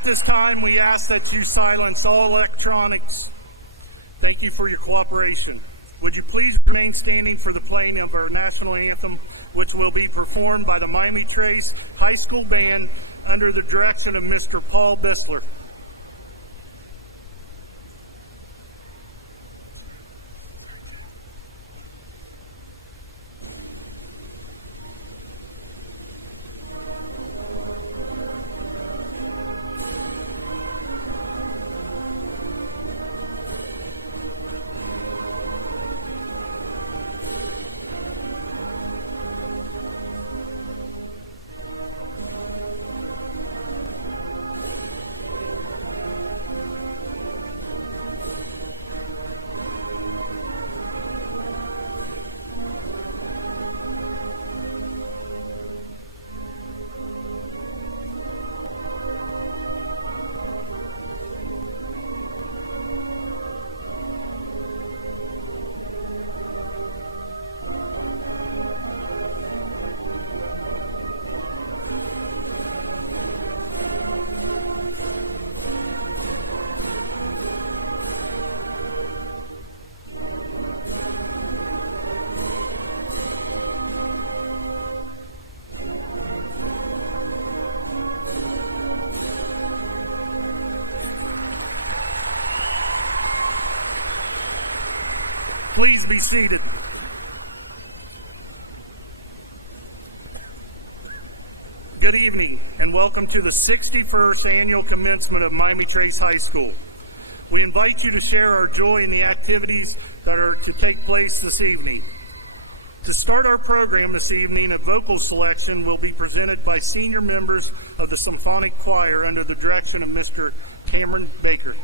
At this time, we ask that you silence all electronics. Thank you for your cooperation. Would you please remain standing for the playing of our national anthem, which will be performed by the Miami Trace High School Band under the direction of Mr. Paul Bissler. Please be seated. Good evening and welcome to the 61st annual commencement of Miami Trace High School. We invite you to share our joy in the activities that are to take place this evening. To start our program this evening, a vocal selection will be presented by senior members of the Symphonic Choir under the direction of Mr. Cameron Baker.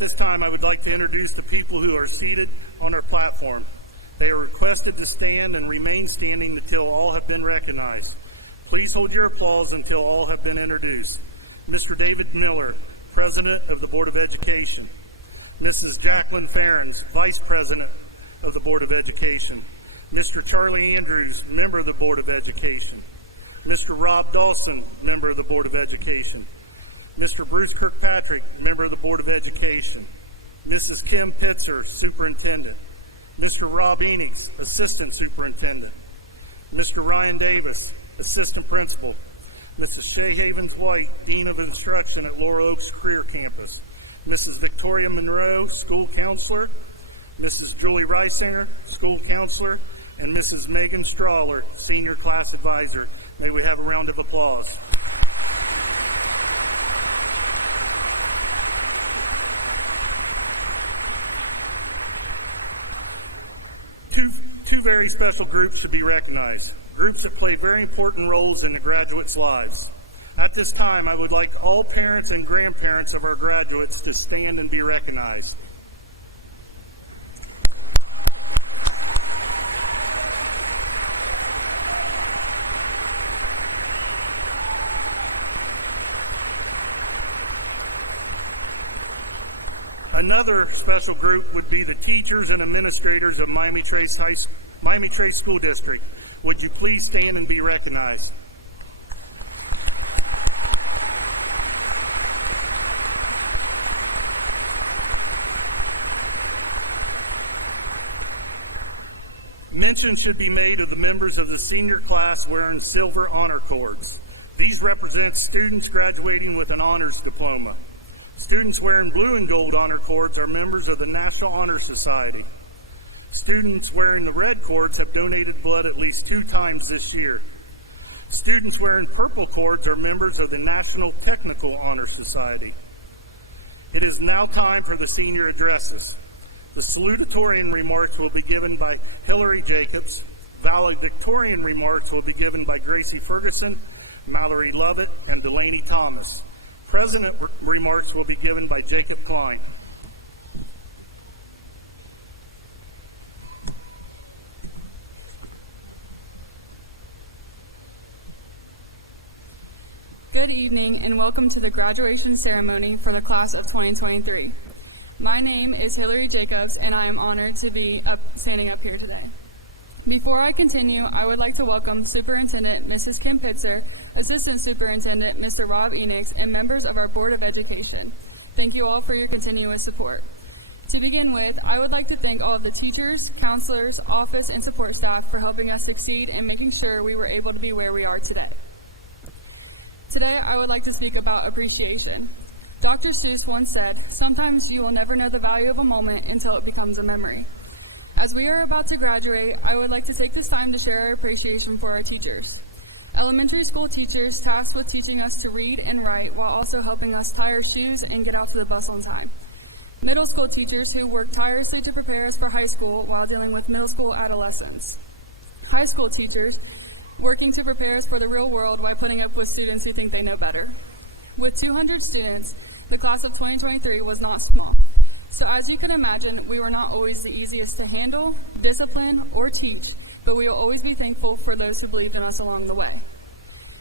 this time, I would like to introduce the people who are seated on our platform. They are requested to stand and remain standing until all have been recognized. Please hold your applause until all have been introduced. Mr. David Miller, President of the Board of Education. Mrs. Jacqueline Ferens, Vice President of the Board of Education. Mr. Charlie Andrews, Member of the Board of Education. Mr. Rob Dawson, Member of the Board of Education. Mr. Bruce Kirkpatrick, Member of the Board of Education. Mrs. Kim Pitzer, Superintendent. Mr. Rob Enix, Assistant Superintendent. Mr. Ryan Davis, Assistant Principal. Mrs. Shay Havens White, Dean of Instruction at Laurel Oaks Career Campus. Mrs. Victoria Monroe, School Counselor. Mrs. Julie Reisinger, School Counselor. And Mrs. Megan Strawler, Senior Class Advisor. May we have a round of applause. Two very special groups should be recognized, groups that play very important roles in the graduates' lives. At this time, I would like all parents and grandparents of our graduates to stand and be recognized. Another special group would be the teachers and administrators of Miami Trace School District. Would you please stand and be recognized? Mention should be made of the members of the senior class wearing silver honor cords. These represent students graduating with an honors diploma. Students wearing blue and gold honor cords are members of the National Honor Society. Students wearing the red cords have donated blood at least 2 times this year. Students wearing purple cords are members of the National Technical Honor Society. It is now time for the senior addresses. The salutatorian remarks will be given by Hillary Jacobs. Valedictorian remarks will be given by Gracie Ferguson, Mallory Lovett, and Delaney Thomas. President remarks will be given by Jacob Klein. Good evening and welcome to the graduation ceremony for the class of 2023. My name is Hillary Jacobs and I am honored to be standing up here today. Before I continue, I would like to welcome Superintendent Mrs. Kim Pitzer, Assistant Superintendent Mr. Rob Enix, and members of our Board of Education. Thank you all for your continuous support. To begin with, I would like to thank all of the teachers, counselors, office, and support staff for helping us succeed and making sure we were able to be where we are today. Today, I would like to speak about appreciation. Dr. Seuss once said, "Sometimes you will never know the value of a moment until it becomes a memory." As we are about to graduate, I would like to take this time to share our appreciation for our teachers. Elementary school teachers tasked with teaching us to read and write while also helping us tie our shoes and get out to the bus on time. Middle school teachers who worked tirelessly to prepare us for high school while dealing with middle school adolescents. High school teachers working to prepare us for the real world while putting up with students who think they know better. With 200 students, the class of 2023 was not small. So as you can imagine, we were not always the easiest to handle, discipline, or teach, but we will always be thankful for those who believed in us along the way.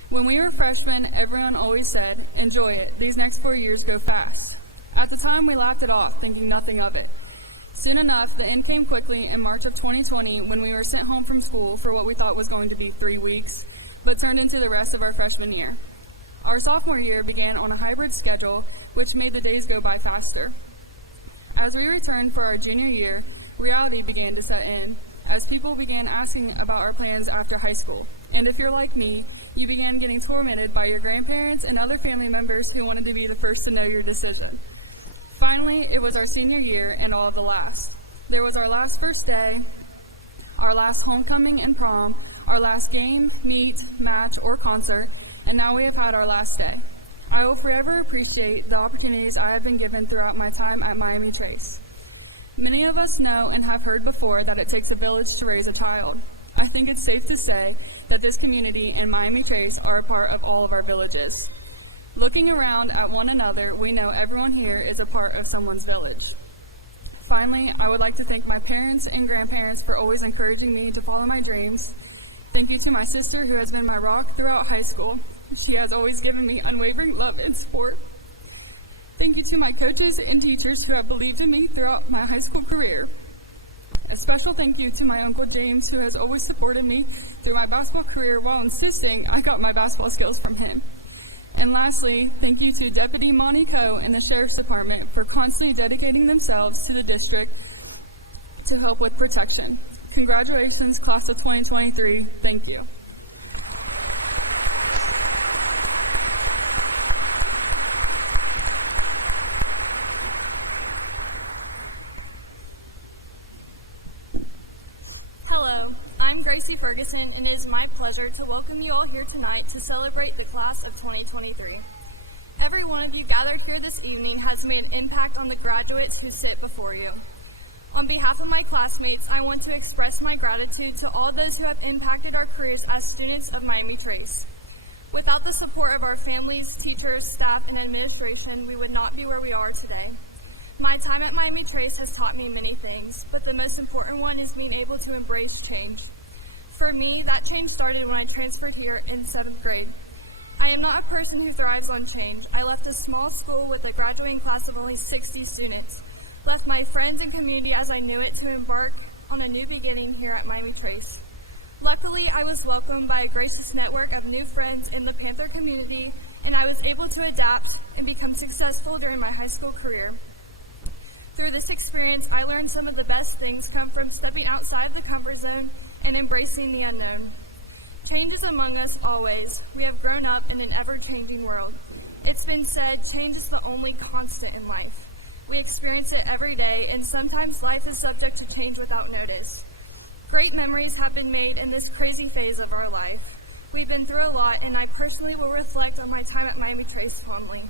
When we were freshmen, everyone always said, "Enjoy it, these next 4 years go fast." At the time, we laughed it off, thinking nothing of it. Soon enough, the end came quickly in March of 2020 when we were sent home from school for what we thought was going to be 3 weeks, but turned into the rest of our freshman year. Our sophomore year began on a hybrid schedule, which made the days go by faster. As we returned for our junior year, reality began to set in, as people began asking about our plans after high school. And if you're like me, you began getting tormented by your grandparents and other family members who wanted to be the first to know your decision. Finally, it was our senior year and all of the last. There was our last first day, our last homecoming and prom, our last game, meet, match, or concert, and now we have had our last day. I will forever appreciate the opportunities I have been given throughout my time at Miami Trace. Many of us know and have heard before that it takes a village to raise a child. I think it's safe to say that this community and Miami Trace are a part of all of our villages. Looking around at one another, we know everyone here is a part of someone's village. Finally, I would like to thank my parents and grandparents for always encouraging me to follow my dreams. Thank you to my sister who has been my rock throughout high school. She has always given me unwavering love and support. Thank you to my coaches and teachers who have believed in me throughout my high school career. A special thank you to my Uncle James, who has always supported me through my basketball career while insisting I got my basketball skills from him. And lastly, thank you to Deputy Monty Coe and the Sheriff's Department for constantly dedicating themselves to the district to help with protection. Congratulations, class of 2023. Thank you. Hello, I'm Gracie Ferguson, and it is my pleasure to welcome you all here tonight to celebrate the class of 2023. Every one of you gathered here this evening has made an impact on the graduates who sit before you. On behalf of my classmates, I want to express my gratitude to all those who have impacted our careers as students of Miami Trace. Without the support of our families, teachers, staff, and administration, we would not be where we are today. My time at Miami Trace has taught me many things, but the most important one is being able to embrace change. For me, that change started when I transferred here in 7th grade. I am not a person who thrives on change. I left a small school with a graduating class of only 60 students, left my friends and community as I knew it to embark on a new beginning here at Miami Trace. Luckily, I was welcomed by a gracious network of new friends in the Panther community, and I was able to adapt and become successful during my high school career. Through this experience, I learned some of the best things come from stepping outside the comfort zone and embracing the unknown. Change is among us always. We have grown up in an ever-changing world. It's been said, change is the only constant in life. We experience it every day, and sometimes life is subject to change without notice. Great memories have been made in this crazy phase of our life. We've been through a lot, and I personally will reflect on my time at Miami Trace fondly.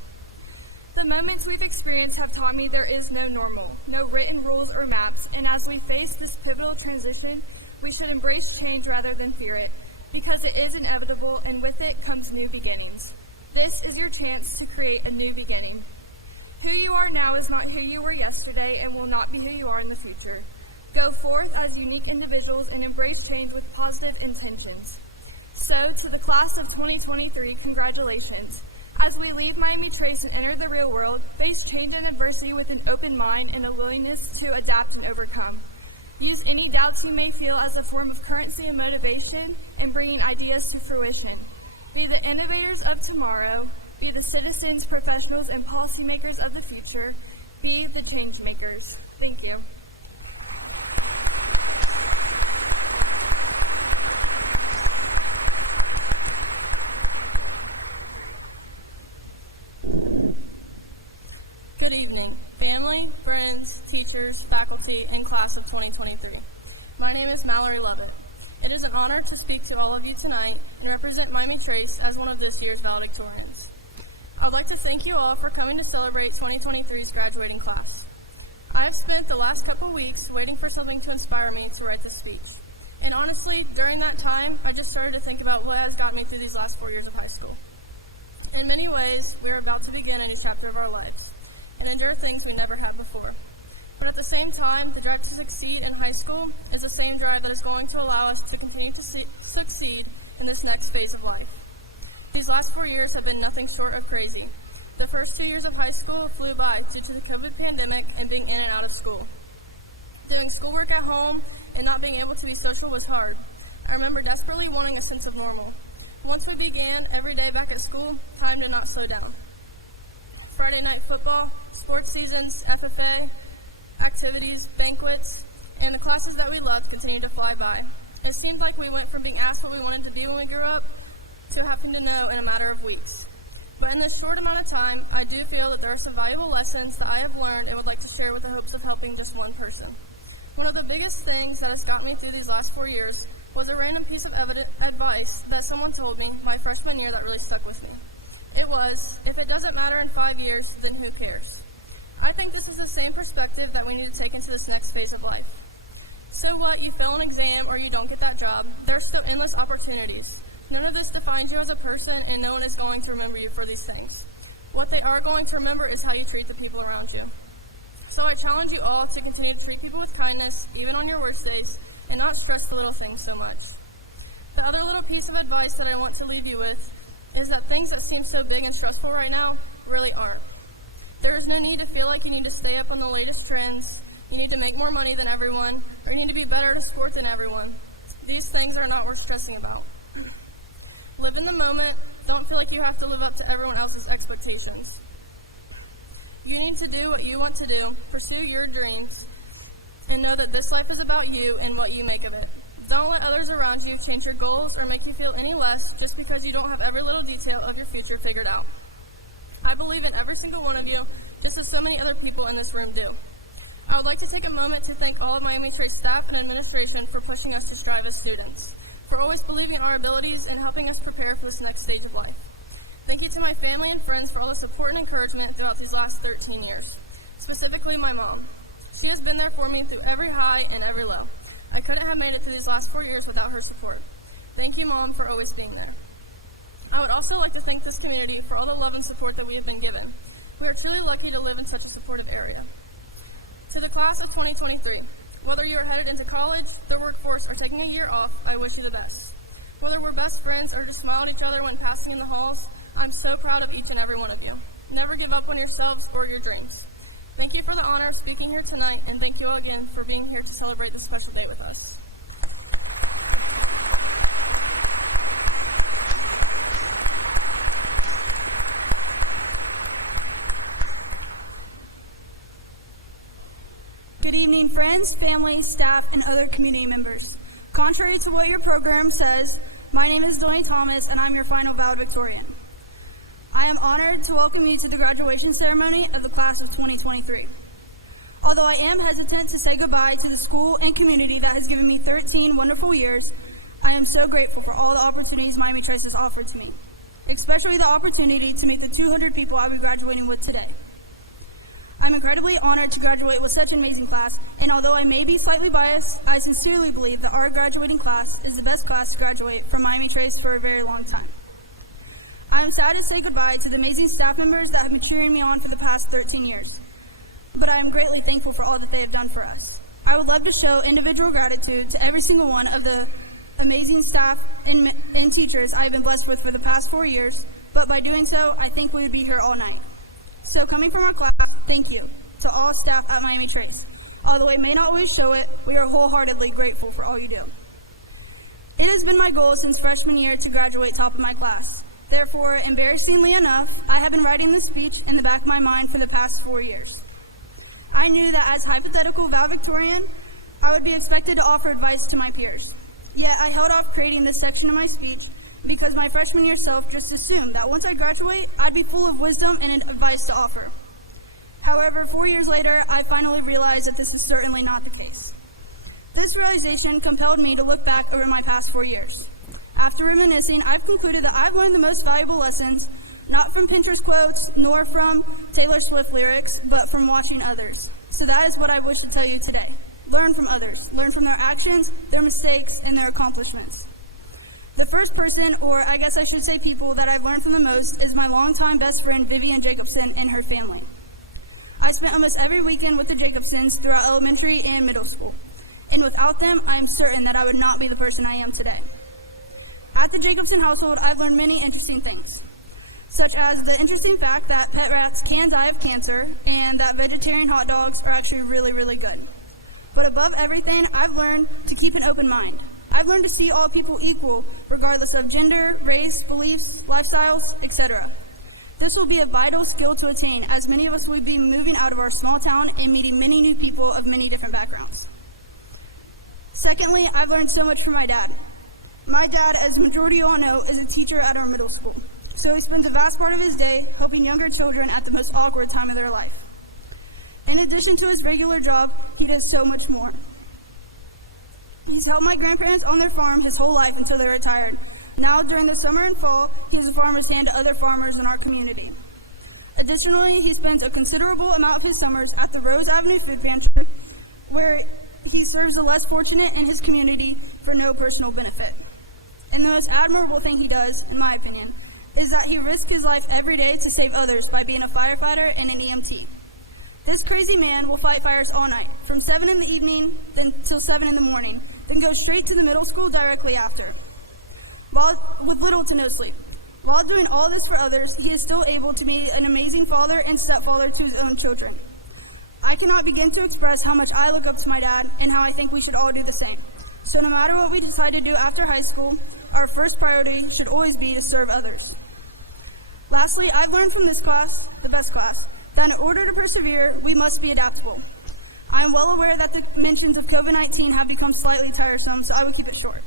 The moments we've experienced have taught me there is no normal, no written rules or maps, and as we face this pivotal transition, we should embrace change rather than fear it, because it is inevitable, and with it comes new beginnings. This is your chance to create a new beginning. Who you are now is not who you were yesterday and will not be who you are in the future. Go forth as unique individuals and embrace change with positive intentions. So, to the class of 2023, congratulations. As we leave Miami Trace and enter the real world, face change and adversity with an open mind and a willingness to adapt and overcome. Use any doubts you may feel as a form of currency and motivation in bringing ideas to fruition. Be the innovators of tomorrow. Be the citizens, professionals, and policymakers of the future. Be the change makers. Thank you. Good evening, family, friends, teachers, faculty, and class of 2023. My name is Mallory Lovett. It is an honor to speak to all of you tonight and represent Miami Trace as one of this year's valedictorians. I would like to thank you all for coming to celebrate 2023's graduating class. I have spent the last couple weeks waiting for something to inspire me to write this speech. And honestly, during that time, I just started to think about what has got me through these last 4 years of high school. In many ways, we are about to begin a new chapter of our lives and endure things we never had before. But at the same time, the drive to succeed in high school is the same drive that is going to allow us to continue to succeed in this next phase of life. These last 4 years have been nothing short of crazy. The first 2 years of high school flew by due to the COVID pandemic and being in and out of school. Doing schoolwork at home and not being able to be social was hard. I remember desperately wanting a sense of normal. Once we began every day back at school, time did not slow down. Friday night football, sports seasons, FFA, activities, banquets, and the classes that we loved continued to fly by. It seemed like we went from being asked what we wanted to be when we grew up to having to know in a matter of weeks. But in this short amount of time, I do feel that there are some valuable lessons that I have learned and would like to share with the hopes of helping just one person. One of the biggest things that has got me through these last 4 years was a random piece of advice that someone told me my freshman year that really stuck with me. It was, if it doesn't matter in 5 years, then who cares? I think this is the same perspective that we need to take into this next phase of life. So what, you fail an exam or you don't get that job, there are still endless opportunities. None of this defines you as a person, and no one is going to remember you for these things. What they are going to remember is how you treat the people around you. So I challenge you all to continue to treat people with kindness, even on your worst days, and not stress the little things so much. The other little piece of advice that I want to leave you with is that things that seem so big and stressful right now really aren't. There is no need to feel like you need to stay up on the latest trends, you need to make more money than everyone, or you need to be better at a sport than everyone. These things are not worth stressing about. Live in the moment. Don't feel like you have to live up to everyone else's expectations. You need to do what you want to do, pursue your dreams, and know that this life is about you and what you make of it. Don't let others around you change your goals or make you feel any less just because you don't have every little detail of your future figured out. I believe in every single one of you, just as so many other people in this room do. I would like to take a moment to thank all of Miami Trace staff and administration for pushing us to strive as students, for always believing in our abilities and helping us prepare for this next stage of life. Thank you to my family and friends for all the support and encouragement throughout these last 13 years, specifically my mom. She has been there for me through every high and every low. I couldn't have made it through these last 4 years without her support. Thank you, Mom, for always being there. I would also like to thank this community for all the love and support that we have been given. We are truly lucky to live in such a supportive area. To the class of 2023, whether you are headed into college, the workforce, or taking a year off, I wish you the best. Whether we're best friends or just smile at each other when passing in the halls, I'm so proud of each and every one of you. Never give up on yourselves or your dreams. Thank you for the honor of speaking here tonight, and thank you all again for being here to celebrate this special day with us. Good evening, friends, family, staff, and other community members. Contrary to what your program says, my name is Delaney Thomas, and I'm your final valedictorian. I am honored to welcome you to the graduation ceremony of the class of 2023. Although I am hesitant to say goodbye to the school and community that has given me 13 wonderful years, I am so grateful for all the opportunities Miami Trace has offered to me, especially the opportunity to meet the 200 people I'll be graduating with today. I'm incredibly honored to graduate with such an amazing class, and although I may be slightly biased, I sincerely believe that our graduating class is the best class to graduate from Miami Trace for a very long time. I am sad to say goodbye to the amazing staff members that have been cheering me on for the past 13 years, but I am greatly thankful for all that they have done for us. I would love to show individual gratitude to every single one of the amazing staff and teachers I have been blessed with for the past 4 years, but by doing so, I think we would be here all night. So coming from our class, thank you to all staff at Miami Trace. Although I may not always show it, we are wholeheartedly grateful for all you do. It has been my goal since freshman year to graduate top of my class. Therefore, embarrassingly enough, I have been writing this speech in the back of my mind for the past 4 years. I knew that as hypothetical valedictorian, I would be expected to offer advice to my peers. Yet I held off creating this section of my speech because my freshman year self just assumed that once I graduate, I'd be full of wisdom and advice to offer. However, 4 years later, I finally realized that this is certainly not the case. This realization compelled me to look back over my past 4 years. After reminiscing, I've concluded that I've learned the most valuable lessons, not from Pinterest quotes, nor from Taylor Swift lyrics, but from watching others. So that is what I wish to tell you today. Learn from others. Learn from their actions, their mistakes, and their accomplishments. The first person, or I guess I should say people, that I've learned from the most is my longtime best friend, Vivian Jacobson, and her family. I spent almost every weekend with the Jacobsons throughout elementary and middle school. And without them, I am certain that I would not be the person I am today. At the Jacobson household, I've learned many interesting things, such as the interesting fact that pet rats can die of cancer and that vegetarian hot dogs are actually really, really good. But above everything, I've learned to keep an open mind. I've learned to see all people equal, regardless of gender, race, beliefs, lifestyles, etc. This will be a vital skill to attain, as many of us will be moving out of our small town and meeting many new people of many different backgrounds. Secondly, I've learned so much from my dad. My dad, as the majority of you all know, is a teacher at our middle school. So he spends a vast part of his day helping younger children at the most awkward time of their life. In addition to his regular job, he does so much more. He's helped my grandparents on their farm his whole life until they retired. Now, during the summer and fall, he is a farmer's hand to other farmers in our community. Additionally, he spends a considerable amount of his summers at the Rose Avenue Food Pantry, where he serves the less fortunate in his community for no personal benefit. And the most admirable thing he does, in my opinion, is that he risked his life every day to save others by being a firefighter and an EMT. This crazy man will fight fires all night, from 7 in the evening then till 7 in the morning, then go straight to the middle school directly after, with little to no sleep. While doing all this for others, he is still able to be an amazing father and stepfather to his own children. I cannot begin to express how much I look up to my dad and how I think we should all do the same. So no matter what we decide to do after high school, our first priority should always be to serve others. Lastly, I've learned from this class, the best class, that in order to persevere, we must be adaptable. I am well aware that the mentions of COVID-19 have become slightly tiresome, so I will keep it short.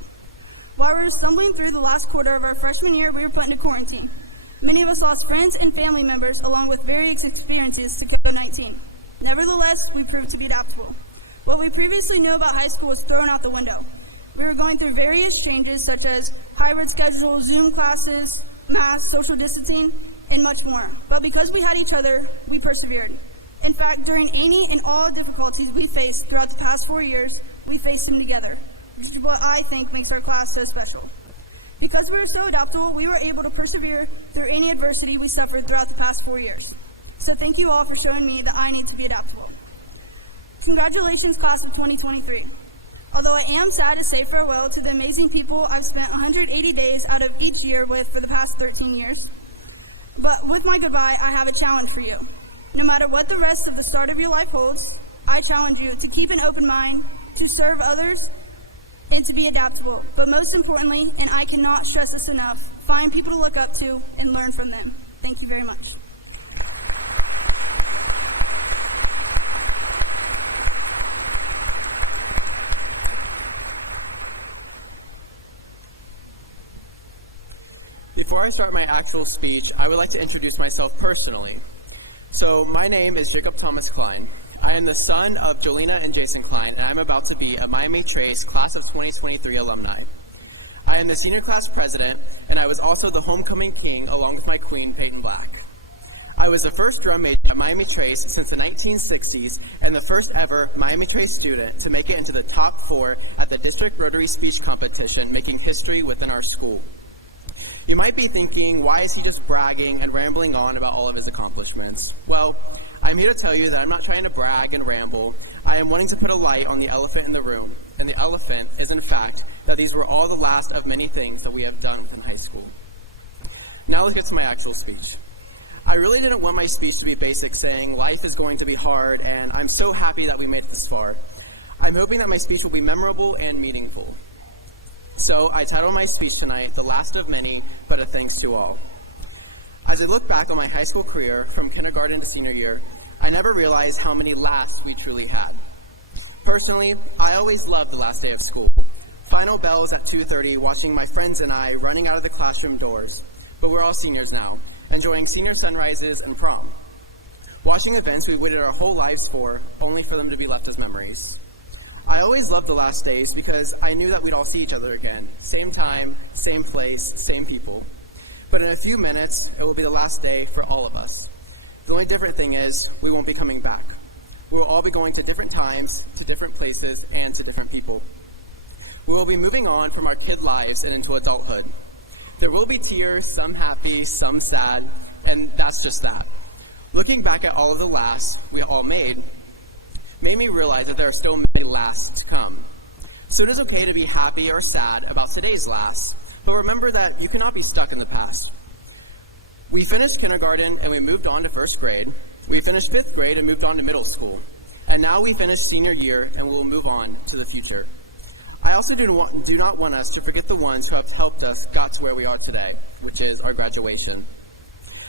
While we were stumbling through the last quarter of our freshman year, we were put into quarantine. Many of us lost friends and family members along with various experiences to COVID-19. Nevertheless, we proved to be adaptable. What we previously knew about high school was thrown out the window. We were going through various changes such as hybrid schedules, Zoom classes, masks, social distancing, and much more. But because we had each other, we persevered. In fact, during any and all difficulties we faced throughout the past 4 years, we faced them together. This is what I think makes our class so special. Because we were so adaptable, we were able to persevere through any adversity we suffered throughout the past 4 years. So thank you all for showing me that I need to be adaptable. Congratulations, class of 2023. Although I am sad to say farewell to the amazing people I've spent 180 days out of each year with for the past 13 years, but with my goodbye, I have a challenge for you. No matter what the rest of the start of your life holds, I challenge you to keep an open mind, to serve others, and to be adaptable. But most importantly, and I cannot stress this enough, find people to look up to and learn from them. Thank you very much. Before I start my actual speech, I would like to introduce myself personally. So, my name is Jacob Thomas Klein. I am the son of Jolena and Jason Klein, and I'm about to be a Miami Trace Class of 2023 alumni. I am the senior class president, and I was also the homecoming king along with my queen, Peyton Black. I was the first drum major at Miami Trace since the 1960s, and the first ever Miami Trace student to make it into the top 4 at the District Rotary Speech Competition, making history within our school. You might be thinking, why is he just bragging and rambling on about all of his accomplishments? Well, I'm here to tell you that I'm not trying to brag and ramble. I am wanting to put a light on the elephant in the room, and the elephant is, in fact, that these were all the last of many things that we have done from high school. Now let's get to my actual speech. I really didn't want my speech to be basic, saying life is going to be hard, and I'm so happy that we made it this far. I'm hoping that my speech will be memorable and meaningful. So I titled my speech tonight, The Last of Many, but a Thanks to All. As I look back on my high school career, from kindergarten to senior year, I never realized how many lasts we truly had. Personally, I always loved the last day of school. Final bells at 2:30, watching my friends and I running out of the classroom doors. But we're all seniors now, enjoying senior sunrises and prom. Watching events we waited our whole lives for, only for them to be left as memories. I always loved the last days because I knew that we'd all see each other again. Same time, same place, same people. But in a few minutes, it will be the last day for all of us. The only different thing is, we won't be coming back. We'll all be going to different times, to different places, and to different people. We will be moving on from our kid lives and into adulthood. There will be tears, some happy, some sad, and that's just that. Looking back at all of the lasts we all made me realize that there are still many lasts to come. So it is okay to be happy or sad about today's lasts, but remember that you cannot be stuck in the past. We finished kindergarten and we moved on to first grade. We finished 5th grade and moved on to middle school. And now we finished senior year and we will move on to the future. I also do not want us to forget the ones who have helped us got to where we are today, which is our graduation.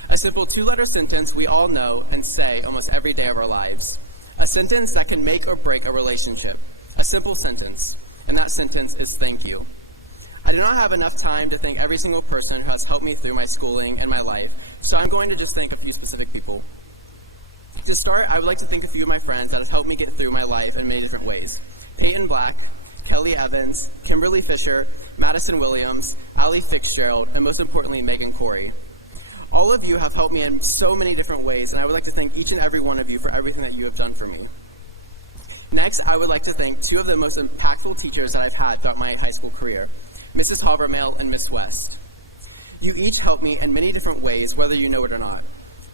A simple 2-letter sentence we all know and say almost every day of our lives. A sentence that can make or break a relationship. A simple sentence, and that sentence is thank you. I do not have enough time to thank every single person who has helped me through my schooling and my life, so I'm going to just thank a few specific people. To start, I would like to thank a few of my friends that have helped me get through my life in many different ways. Peyton Black, Kelly Evans, Kimberly Fisher, Madison Williams, Ali Fitzgerald, and most importantly, Megan Corey. All of you have helped me in so many different ways, and I would like to thank each and every one of you for everything that you have done for me. Next, I would like to thank 2 of the most impactful teachers that I've had throughout my high school career, Mrs. Havermail and Miss West. You each helped me in many different ways, whether you know it or not.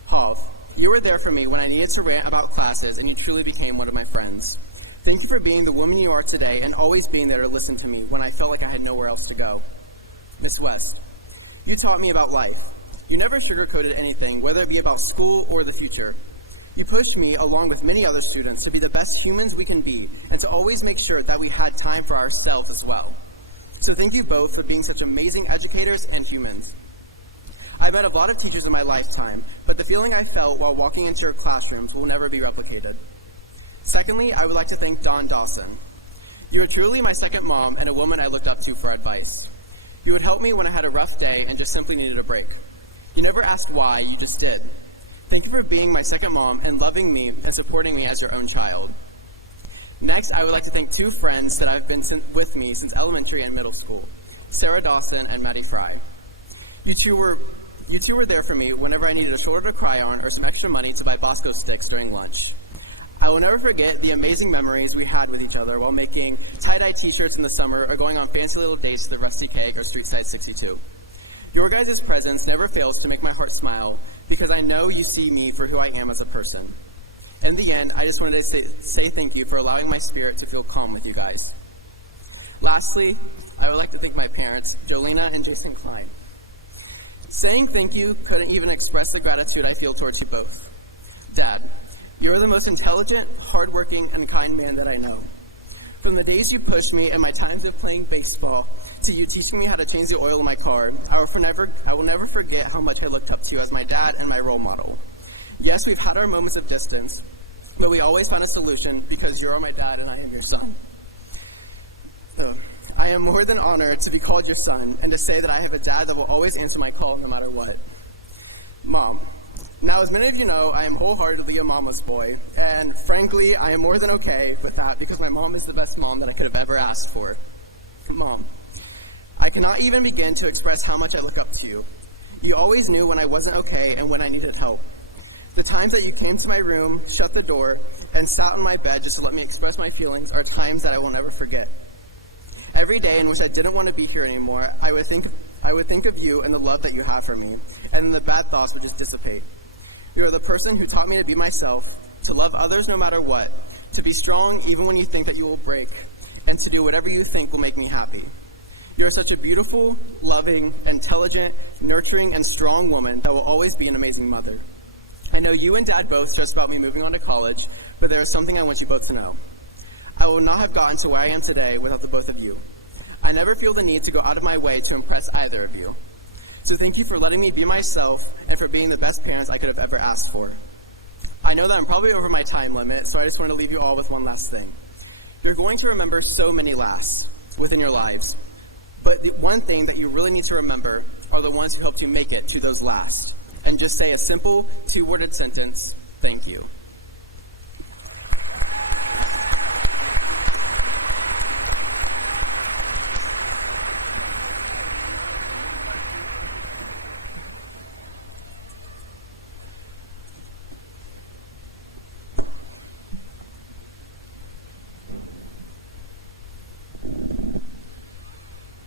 Hav, you were there for me when I needed to rant about classes, and you truly became one of my friends. Thank you for being the woman you are today and always being there to listen to me when I felt like I had nowhere else to go. Miss West, you taught me about life. You never sugarcoated anything, whether it be about school or the future. You pushed me, along with many other students, to be the best humans we can be and to always make sure that we had time for ourselves as well. So thank you both for being such amazing educators and humans. I've met a lot of teachers in my lifetime, but the feeling I felt while walking into your classrooms will never be replicated. Secondly, I would like to thank Dawn Dawson. You were truly my second mom and a woman I looked up to for advice. You would help me when I had a rough day and just simply needed a break. You never asked why, you just did. Thank you for being my second mom and loving me and supporting me as your own child. Next, I would like to thank two friends that have been with me since elementary and middle school, Sarah Dawson and Maddie Fry. You two were there for me whenever I needed a shoulder to cry on or some extra money to buy Bosco sticks during lunch. I will never forget the amazing memories we had with each other while making tie-dye t-shirts in the summer or going on fancy little dates to the Rusty Cake or Street Side 62. Your guys' presence never fails to make my heart smile because I know you see me for who I am as a person. In the end, I just wanted to say thank you for allowing my spirit to feel calm with you guys. Lastly, I would like to thank my parents, Jolena and Jason Klein. Saying thank you couldn't even express the gratitude I feel towards you both. Dad, you are the most intelligent, hardworking, and kind man that I know. From the days you pushed me and my times of playing baseball to you teaching me how to change the oil in my car, I will never forget how much I looked up to you as my dad and my role model. Yes, we've had our moments of distance, but we always find a solution because you are my dad and I am your son. So, I am more than honored to be called your son and to say that I have a dad that will always answer my call no matter what. Mom. Now, as many of you know, I am wholeheartedly a mama's boy, and frankly, I am more than okay with that because my mom is the best mom that I could have ever asked for. Mom, I cannot even begin to express how much I look up to you. You always knew when I wasn't okay and when I needed help. The times that you came to my room, shut the door, and sat on my bed just to let me express my feelings are times that I will never forget. Every day in which I didn't want to be here anymore, I would think of you and the love that you have for me, and then the bad thoughts would just dissipate. You are the person who taught me to be myself, to love others no matter what, to be strong even when you think that you will break, and to do whatever you think will make me happy. You are such a beautiful, loving, intelligent, nurturing, and strong woman that will always be an amazing mother. I know you and Dad both stressed about me moving on to college, but there is something I want you both to know. I would not have gotten to where I am today without the both of you. I never feel the need to go out of my way to impress either of you. So thank you for letting me be myself and for being the best parents I could have ever asked for. I know that I'm probably over my time limit, so I just want to leave you all with one last thing. You're going to remember so many lasts within your lives, but the one thing that you really need to remember are the ones who helped you make it to those lasts. And just say a simple, two-worded sentence, thank you.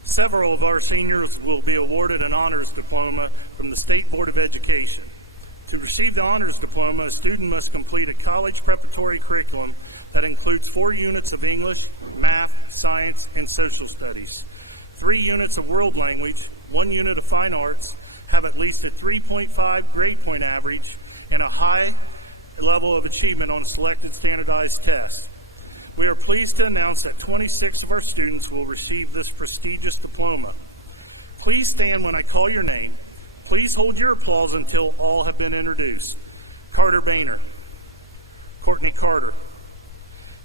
Several of our seniors will be awarded an honors diploma from the State Board of Education. To receive the honors diploma, a student must complete a college preparatory curriculum that includes 4 units of English, math, science, and social studies, 3 units of world language, 1 unit of fine arts, have at least a 3.5 grade point average, and a high level of achievement on selected standardized tests. We are pleased to announce that 26 of our students will receive this prestigious diploma. Please stand when I call your name. Please hold your applause until all have been introduced. Carter Boehner, Courtney Carter,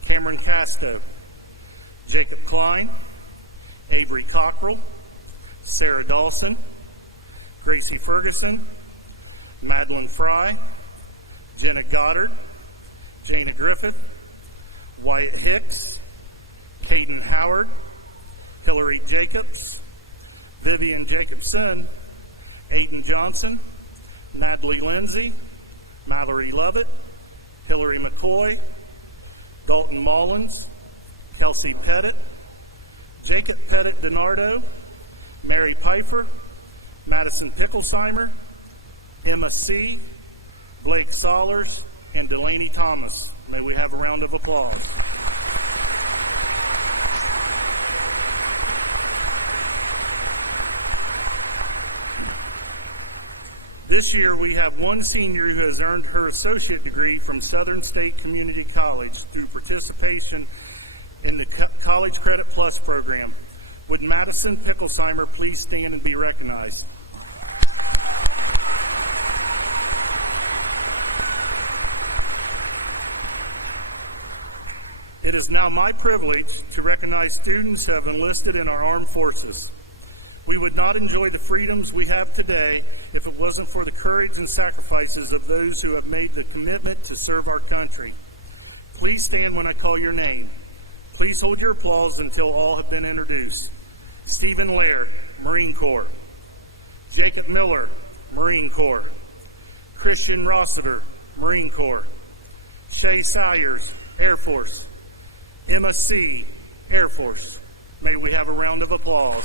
Cameron Casto, Jacob Klein, Avery Cockrell, Sarah Dawson, Gracie Ferguson, Madeline Fry, Jenna Goddard, Jana Griffith, Wyatt Hicks, Caden Howard, Hillary Jacobs, Vivian Jacobson, Aiden Johnson, Natalie Lindsay, Mallory Lovett, Hillary McCoy, Dalton Mullins, Kelsey Pettit, Jacob Pettit DiNardo, Mary Pfeiffer, Madison Picklesheimer, Emma C., Blake Sollers, and Delaney Thomas. May we have a round of applause. This year, we have one senior who has earned her associate degree from Southern State Community College through participation in the College Credit Plus program. Would Madison Picklesheimer please stand and be recognized? It is now my privilege to recognize students who have enlisted in our armed forces. We would not enjoy the freedoms we have today if it wasn't for the courage and sacrifices of those who have made the commitment to serve our country. Please stand when I call your name. Please hold your applause until all have been introduced. Stephen Laird, Marine Corps. Jacob Miller, Marine Corps. Christian Rossiter, Marine Corps. Shay Salyers, Air Force. Emma C., Air Force. May we have a round of applause.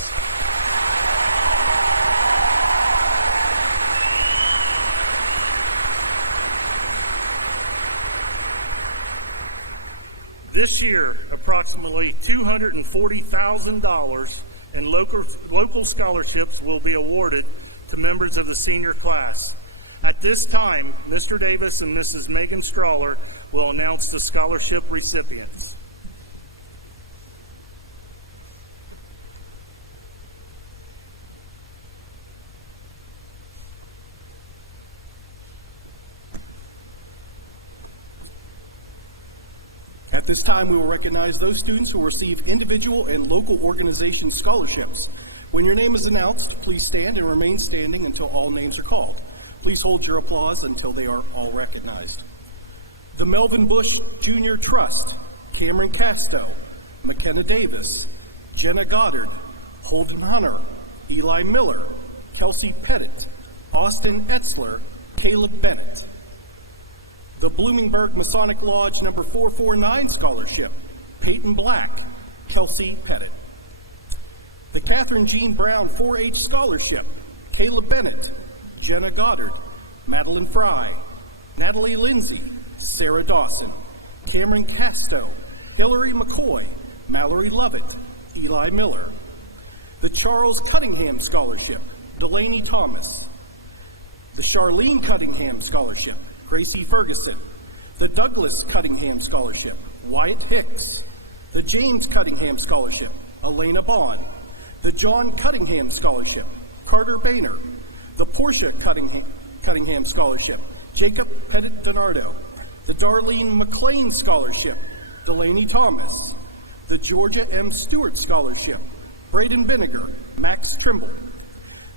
This year, approximately $240,000 in local scholarships will be awarded to members of the senior class. At this time, Mr. Davis and Mrs. Megan Strawler will announce the scholarship recipients. At this time, we will recognize those students who receive individual and local organization scholarships. When your name is announced, please stand and remain standing until all names are called. Please hold your applause until they are all recognized. The Melvin Bush Jr. Trust, Cameron Casto, McKenna Davis, Jenna Goddard, Holden Hunter, Eli Miller, Kelsey Pettit, Austin Etzler, Caleb Bennett. The Bloomingburg Masonic Lodge number 449 Scholarship, Peyton Black, Kelsey Pettit. The Catherine Jean Brown 4-H Scholarship, Caleb Bennett, Jenna Goddard, Madeline Fry, Natalie Lindsay, Sarah Dawson, Cameron Casto, Hillary McCoy, Mallory Lovett, Eli Miller. The Charles Cunningham Scholarship, Delaney Thomas. The Charlene Cunningham Scholarship, Gracie Ferguson. The Douglas Cunningham Scholarship, Wyatt Hicks. The James Cunningham Scholarship, Elena Bond. The John Cunningham Scholarship, Carter Boehner. The Portia Cunningham Scholarship, Jacob Pettit Donardo. The Darlene McLean Scholarship, Delaney Thomas. The Georgia M. Stewart Scholarship, Braden Vinegar, Max Trimble.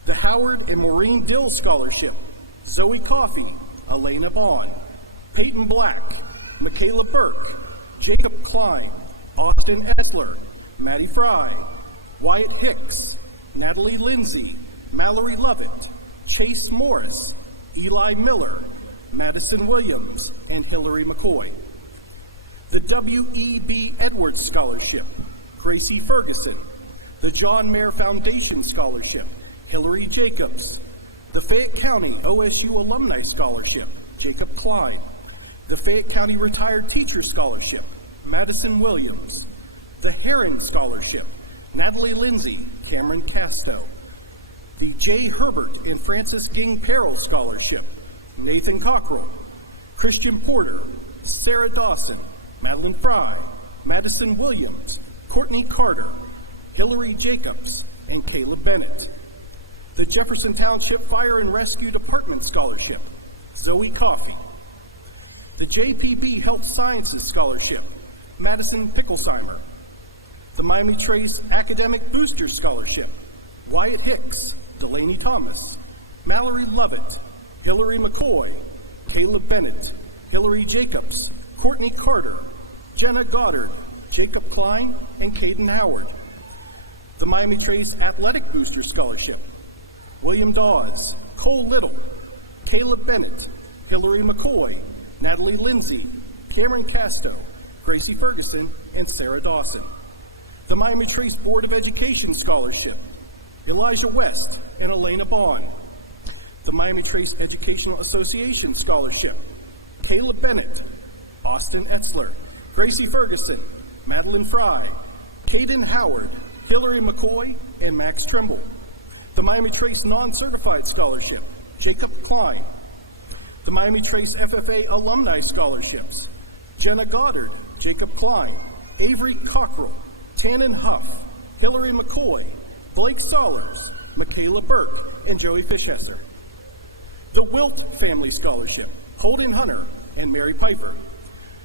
The Howard and Maureen Dill Scholarship, Zoe Coffey, Elena Bond. Peyton Black, Michaela Burke, Jacob Klein, Austin Etzler, Maddie Fry, Wyatt Hicks, Natalie Lindsay, Mallory Lovett, Chase Morris, Eli Miller, Madison Williams, and Hillary McCoy. The W.E.B. Edwards Scholarship, Gracie Ferguson. The John Mayer Foundation Scholarship, Hillary Jacobs. The Fayette County OSU Alumni Scholarship, Jacob Klein. The Fayette County Retired Teacher Scholarship, Madison Williams. The Herring Scholarship, Natalie Lindsay, Cameron Casto. The J. Herbert and Francis Ging Perrell Scholarship, Nathan Cockrell. Christian Porter, Sarah Dawson, Madeline Fry, Madison Williams, Courtney Carter, Hillary Jacobs, and Caleb Bennett. The Jefferson Township Fire and Rescue Department Scholarship, Zoe Coffey. The JPP Health Sciences Scholarship, Madison Picklesheimer. The Miami Trace Academic Booster Scholarship, Wyatt Hicks, Delaney Thomas, Mallory Lovett, Hillary McCoy, Caleb Bennett, Hillary Jacobs, Courtney Carter, Jenna Goddard, Jacob Klein, and Caden Howard. The Miami Trace Athletic Booster Scholarship, William Dawes, Cole Little, Caleb Bennett, Hillary McCoy, Natalie Lindsay, Cameron Casto, Gracie Ferguson, and Sarah Dawson. The Miami Trace Board of Education Scholarship, Elijah West, and Elena Bond. The Miami Trace Educational Association Scholarship, Caleb Bennett, Austin Etzler, Gracie Ferguson, Madeline Fry, Caden Howard, Hillary McCoy, and Max Trimble. The Miami Trace Non-Certified Scholarship, Jacob Klein. The Miami Trace FFA Alumni Scholarships, Jenna Goddard, Jacob Klein, Avery Cockrell, Tannen Huff, Hillary McCoy, Blake Sollers, Michaela Burke, and Joey Fishesser. The Wilt Family Scholarship, Holden Hunter and Mary Piper.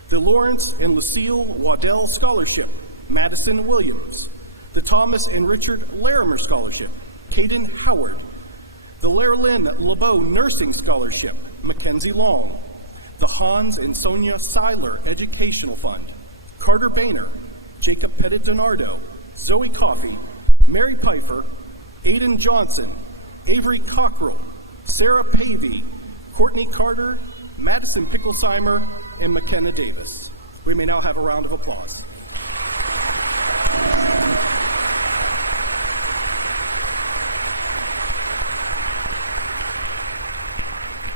The Lawrence and Lucille Waddell Scholarship, Madison Williams. The Thomas and Richard Larimer Scholarship, Caden Howard. The Lerlyn LeBeau Nursing Scholarship, Mackenzie Long. The Hans and Sonia Seiler Educational Fund, Carter Boehner, Jacob Pettit Donardo, Zoe Coffey, Mary Pfeiffer, Aiden Johnson, Avery Cockrell, Sarah Pavey, Courtney Carter, Madison Picklesheimer, and McKenna Davis. We may now have a round of applause.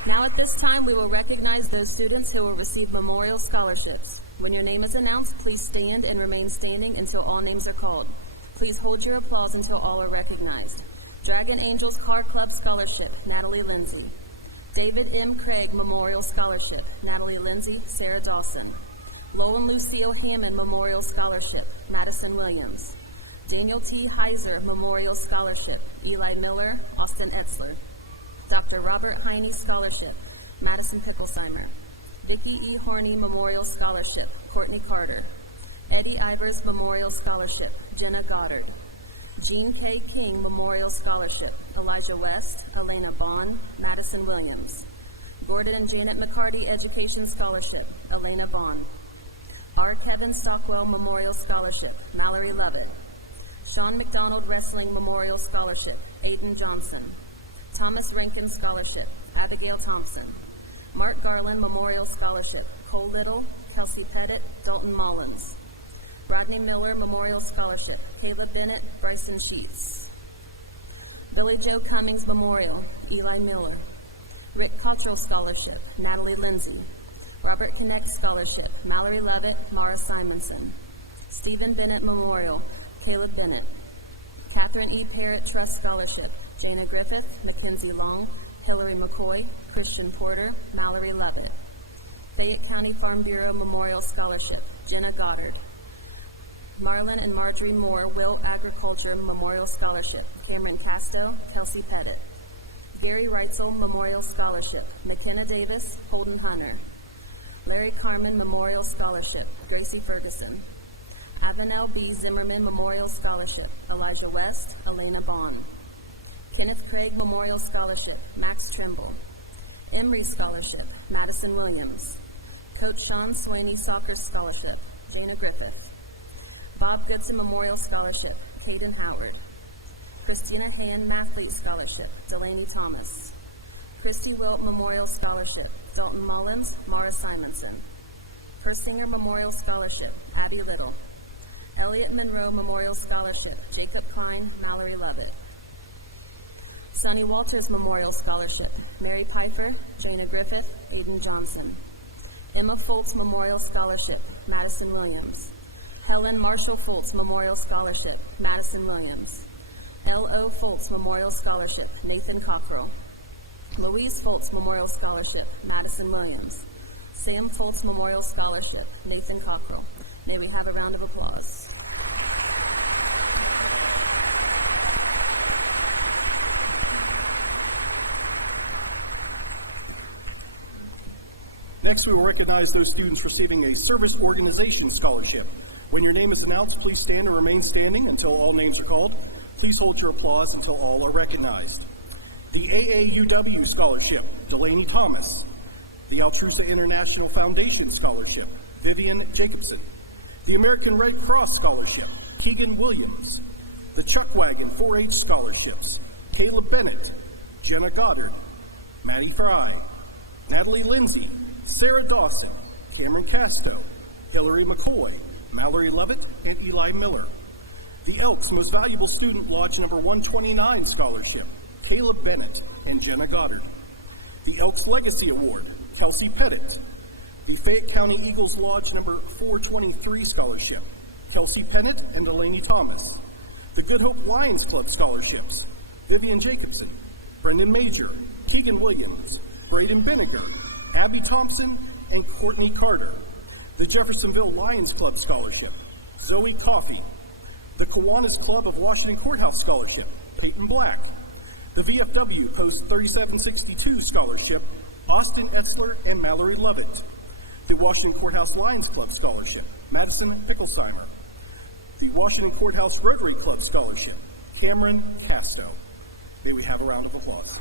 Now at this time, we will recognize those students who will receive memorial scholarships. When your name is announced, please stand and remain standing until all names are called. Please hold your applause until all are recognized. Dragon Angels Car Club Scholarship, Natalie Lindsay. David M. Craig Memorial Scholarship, Natalie Lindsay, Sarah Dawson. Lowell and Lucille Hammond Memorial Scholarship, Madison Williams. Daniel T. Heiser Memorial Scholarship, Eli Miller, Austin Etzler. Dr. Robert Heine Scholarship, Madison Picklesheimer. Vicki E. Horney Memorial Scholarship, Courtney Carter. Eddie Ivers Memorial Scholarship, Jenna Goddard. Jean K. King Memorial Scholarship, Elijah West, Elena Bond, Madison Williams. Gordon and Janet McCarty Education Scholarship, Elena Bond. R. Kevin Stockwell Memorial Scholarship, Mallory Lovett. Sean McDonald Wrestling Memorial Scholarship, Aiden Johnson. Thomas Rankin Scholarship, Abigail Thompson. Mark Garland Memorial Scholarship, Cole Little, Kelsey Pettit, Dalton Mullins. Rodney Miller Memorial Scholarship, Caleb Bennett, Bryson Sheets. Billy Joe Cummings Memorial, Eli Miller. Rick Cottrell Scholarship, Natalie Lindsay. Robert Connect Scholarship, Mallory Lovett, Mara Simonson. Stephen Bennett Memorial, Caleb Bennett. Catherine E. Parrott Trust Scholarship, Jana Griffith, Mackenzie Long, Hillary McCoy, Christian Porter, Mallory Lovett. Fayette County Farm Bureau Memorial Scholarship, Jenna Goddard. Marlon and Marjorie Moore Will Agriculture Memorial Scholarship, Cameron Casto, Kelsey Pettit. Gary Reitzel Memorial Scholarship, McKenna Davis, Holden Hunter. Larry Carmen Memorial Scholarship, Gracie Ferguson. Avenel B. Zimmerman Memorial Scholarship, Elijah West, Elena Bond. Kenneth Craig Memorial Scholarship, Max Trimble. Emory Scholarship, Madison Williams. Coach Sean Swaney Soccer Scholarship, Jana Griffith. Bob Goodson Memorial Scholarship, Caden Howard. Christina Hand Mathlete Scholarship, Delaney Thomas. Christy Wilt Memorial Scholarship, Dalton Mullins, Mara Simonson. Persinger Memorial Scholarship, Abby Little. Elliott Monroe Memorial Scholarship, Jacob Klein, Mallory Lovett. Sonny Walters Memorial Scholarship, Mary Pfeiffer, Jana Griffith, Aiden Johnson. Emma Foltz Memorial Scholarship, Madison Williams. Helen Marshall Foltz Memorial Scholarship, Madison Williams. L.O. Foltz Memorial Scholarship, Nathan Cockrell. Louise Foltz Memorial Scholarship, Madison Williams. Sam Foltz Memorial Scholarship, Nathan Cockrell. May we have a round of applause. Next, we will recognize those students receiving a Service Organization Scholarship. When your name is announced, please stand and remain standing until all names are called. Please hold your applause until all are recognized. The AAUW Scholarship, Delaney Thomas. The Altrusa International Foundation Scholarship, Vivian Jacobson. The American Red Cross Scholarship, Keegan Williams. The Chuckwagon 4-H Scholarships, Caleb Bennett, Jenna Goddard, Maddie Fry, Natalie Lindsay, Sarah Dawson, Cameron Casto, Hillary McCoy, Mallory Lovett, and Eli Miller. The Elks Most Valuable Student Lodge Number 129 Scholarship, Caleb Bennett and Jenna Goddard. The Elks Legacy Award, Kelsey Pettit. The Fayette County Eagles Lodge number 423 Scholarship, Kelsey Pettit and Delaney Thomas. The Good Hope Lions Club Scholarships, Vivian Jacobson, Brendan Major, Keegan Williams, Braden Benniger, Abby Thompson, and Courtney Carter. The Jeffersonville Lions Club Scholarship, Zoe Coffey. The Kiwanis Club of Washington Courthouse Scholarship, Peyton Black. The VFW Post 3762 Scholarship, Austin Etzler and Mallory Lovett. The Washington Courthouse Lions Club Scholarship, Madison Picklesheimer. The Washington Courthouse Rotary Club Scholarship, Cameron Casto. May we have a round of applause.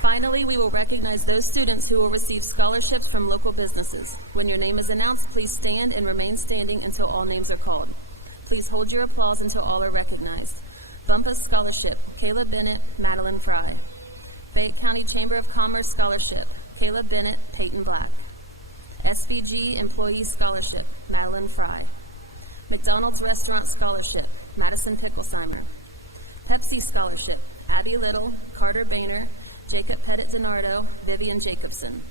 Finally, we will recognize those students who will receive scholarships from local businesses. When your name is announced, please stand and remain standing until all names are called. Please hold your applause until all are recognized. Bumpus Scholarship, Caleb Bennett, Madeline Fry. Fayette County Chamber of Commerce Scholarship, Caleb Bennett, Peyton Black. SVG Employee Scholarship, Madeline Fry. McDonald's Restaurant Scholarship, Madison Picklesheimer. Pepsi Scholarship, Abby Little, Carter Boehner, Jacob Pettit DiNardo, Vivian Jacobson.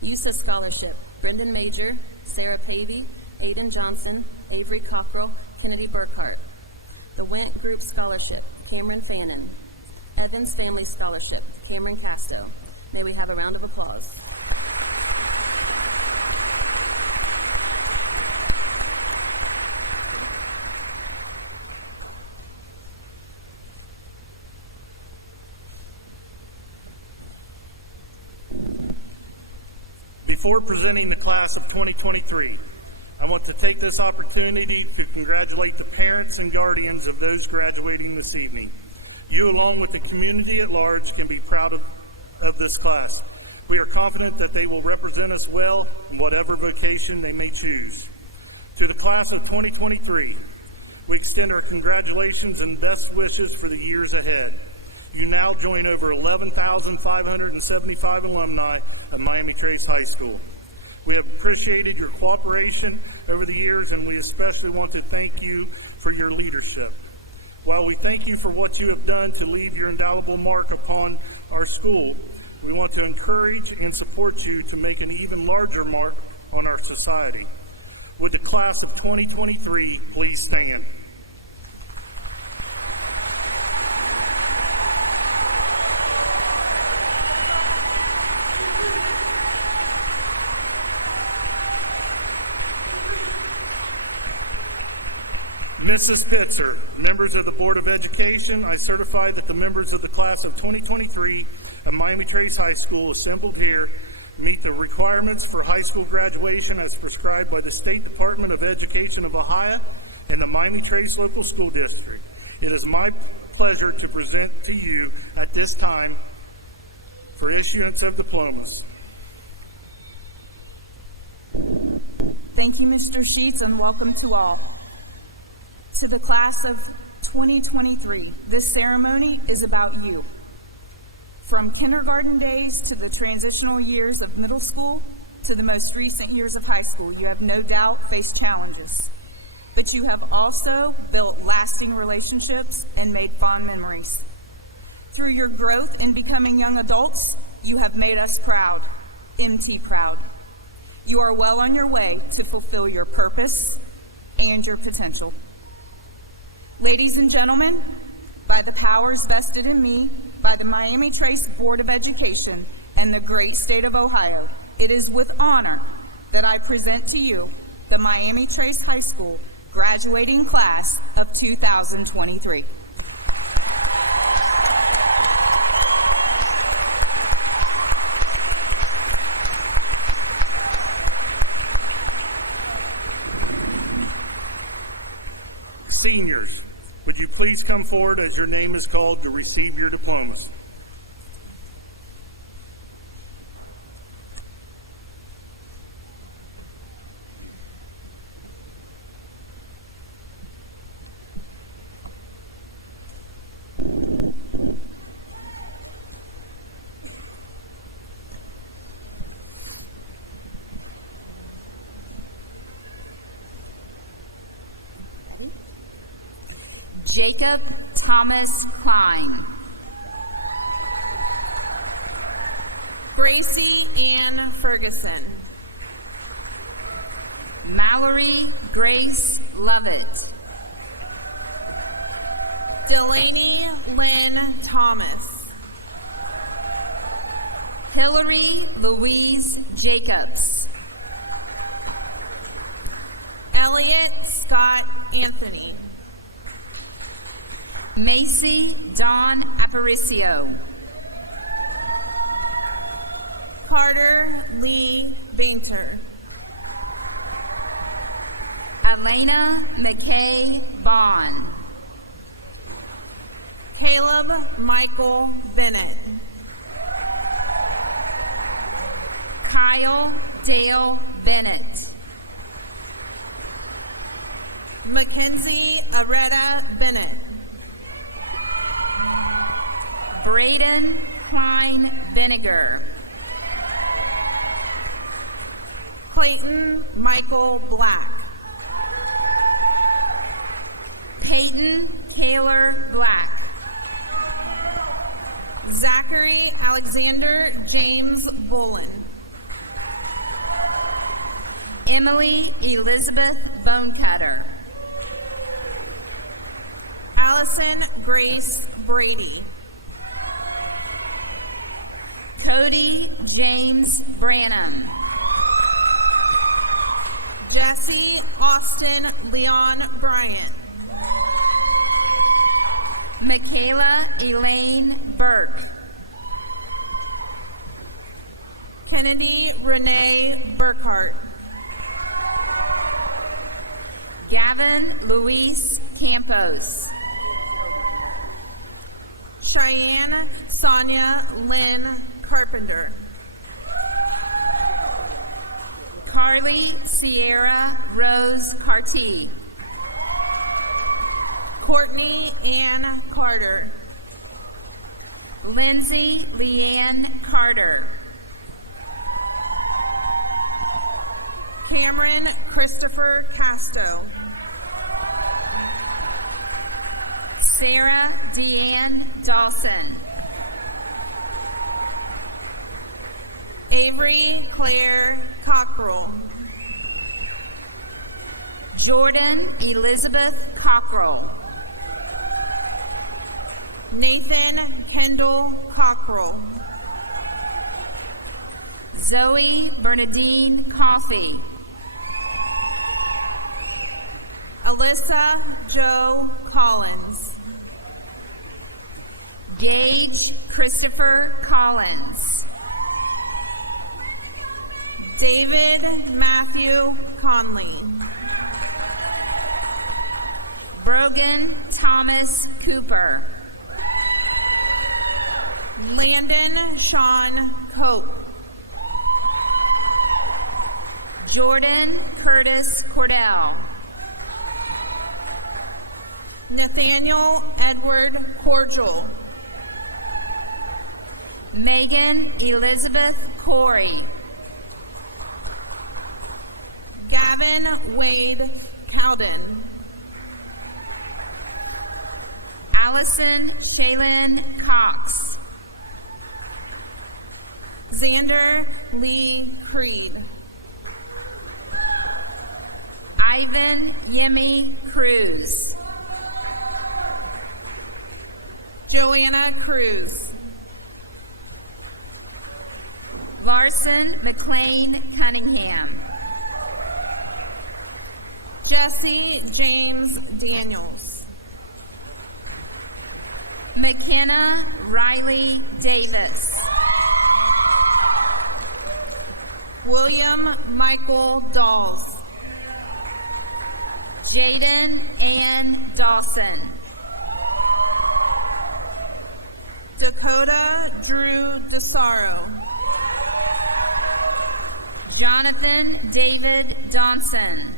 USA Scholarship, Brendan Major, Sarah Pavey, Aiden Johnson, Avery Cockrell, Kennedy Burkhart. The Went Group Scholarship, Cameron Fannin. Evans Family Scholarship, Cameron Casto. May we have a round of applause. Before presenting the class of 2023, I want to take this opportunity to congratulate the parents and guardians of those graduating this evening. You, along with the community at large, can be proud of this class. We are confident that they will represent us well in whatever vocation they may choose. To the class of 2023, we extend our congratulations and best wishes for the years ahead. You now join over 11,575 alumni of Miami Trace High School. We have appreciated your cooperation over the years, and we especially want to thank you for your leadership. While we thank you for what you have done to leave your indelible mark upon our school, we want to encourage and support you to make an even larger mark on our society. Would the class of 2023 please stand? Mrs. Pitzer, members of the Board of Education, I certify that the members of the class of 2023 of Miami Trace High School assembled here meet the requirements for high school graduation as prescribed by the State Department of Education of Ohio and the Miami Trace Local School District. It is my pleasure to present to you at this time for issuance of diplomas. Thank you, Mr. Sheets, and welcome to all. To the class of 2023, this ceremony is about you. From kindergarten days to the transitional years of middle school to the most recent years of high school, you have no doubt faced challenges. But you have also built lasting relationships and made fond memories. Through your growth in becoming young adults, you have made us proud, MT proud. You are well on your way to fulfill your purpose and your potential. Ladies and gentlemen, by the powers vested in me by the Miami Trace Board of Education and the great state of Ohio, it is with honor that I present to you the Miami Trace High School graduating class of 2023. Seniors, would you please come forward as your name is called to receive your diplomas? Jacob Thomas Klein. Gracie Ann Ferguson. Mallory Grace Lovett. Delaney Lynn Thomas. Hillary Louise Jacobs. Elliot Scott Anthony. Macy Dawn Aparicio. Carter Lee Bainter. Elena McKay Bond. Caleb Michael Bennett. Kyle Dale Bennett. Mackenzie Aretta Bennett. Braden Klein Vinegar. Clayton Michael Black. Peyton Taylor Black. Zachary Alexander James Bolin. Emily Elizabeth Bonecutter. Allison Grace Brady. Cody James Branham. Jesse Austin Leon Bryant. Michaela Elaine Burke. Kennedy Renee Burkhart. Gavin Luis Campos. Cheyenne Sonia Lynn Carpenter. Carly Sierra Rose Carty. Courtney Ann Carter. Lindsay Leanne Carter. Cameron Christopher Casto. Sarah Deanne Dawson. Avery Claire Cockrell. Jordan Elizabeth Cockrell. Nathan Kendall Cockrell. Zoe Bernadine Coffey. Alyssa Joe Collins. Gage Christopher Collins. David Matthew Conley. Brogan Thomas Cooper. Landon Sean Cope. Jordan Curtis Cordell. Nathaniel Edward Cordial. Megan Elizabeth Corey. Gavin Wade Cowden. Allison Shaylin Cox. Xander Lee Creed. Ivan Yemi Cruz. Joanna Cruz. Larson McLean Cunningham. Jesse James Daniels. McKenna Riley Davis. William Michael Dawes. Jaden Ann Dawson. Dakota Drew DeSaro. Jonathan David Donson.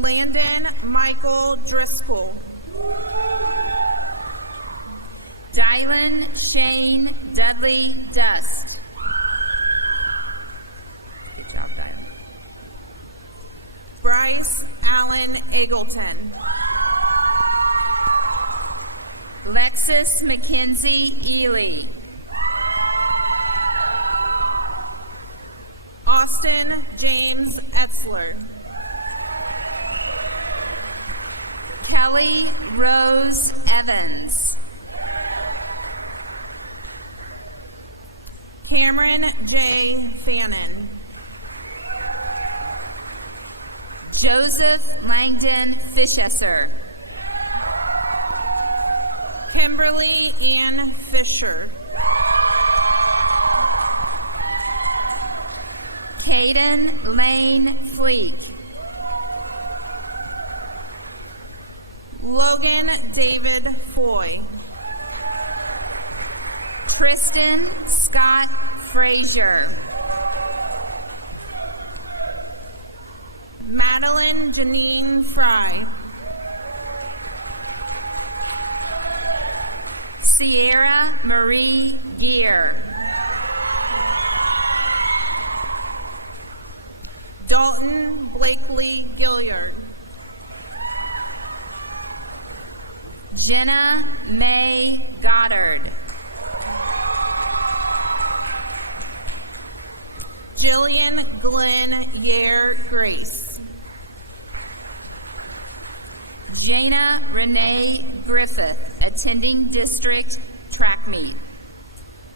Landon Michael Driscoll. Dylan Shane Dudley Dust. Good job, Dylan. Bryce Allen Austin Eagleton. Lexus Mackenzie Ely. Austin James Etzler. Kelly Rose Evans. Cameron J. Fannin. Joseph Langdon Fischesser. Kimberly Ann Fisher. Caden Lane Fleek. Logan David Foy. Tristan Scott Frazier. Madeline Janine Fry. Sierra Marie Gear. Dalton Blakely Gilliard. Jenna Mae Goddard. Jillian Glenn Yare Grace. Jana Renee Griffith, attending district track meet.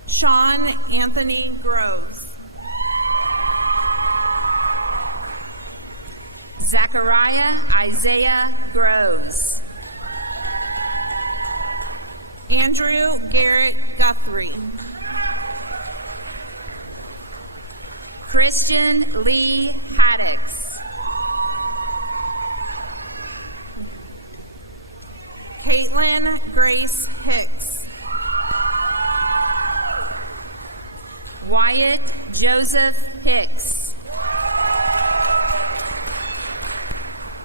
Sean Anthony Groves. Zachariah Isaiah Groves. Andrew Garrett Guthrie. Christian Lee Haddix. Caitlin Grace Hicks. Wyatt Joseph Hicks.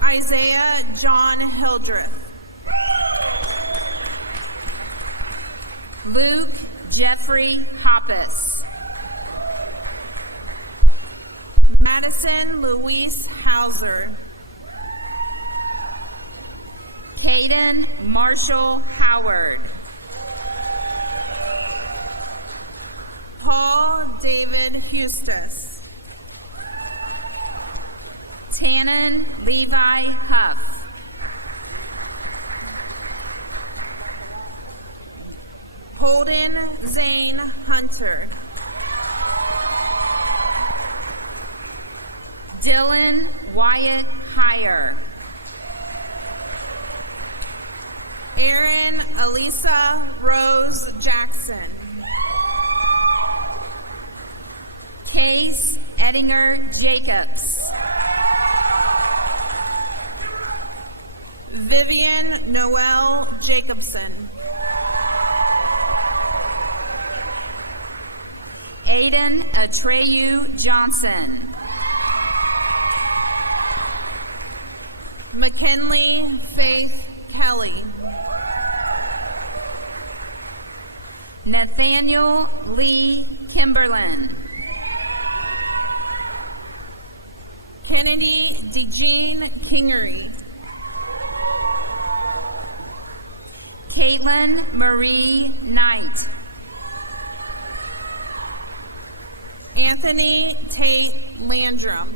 Isaiah John Hildreth. Luke Jeffrey Hoppus. Madison Louise Hauser. Caden Marshall Howard. Paul David Hustis. Tannen Levi Huff. Holden Zane Hunter. Dylan Wyatt Heyer. Erin Elisa Rose Jackson. Case Ettinger Jacobs. Vivian Noel Jacobson. Aiden Atreyu Johnson. McKinley Faith Kelly. Nathaniel Lee Kimberlin. Kennedy DeJean Kingery. Caitlin Marie Knight. Anthony Tate Landrum.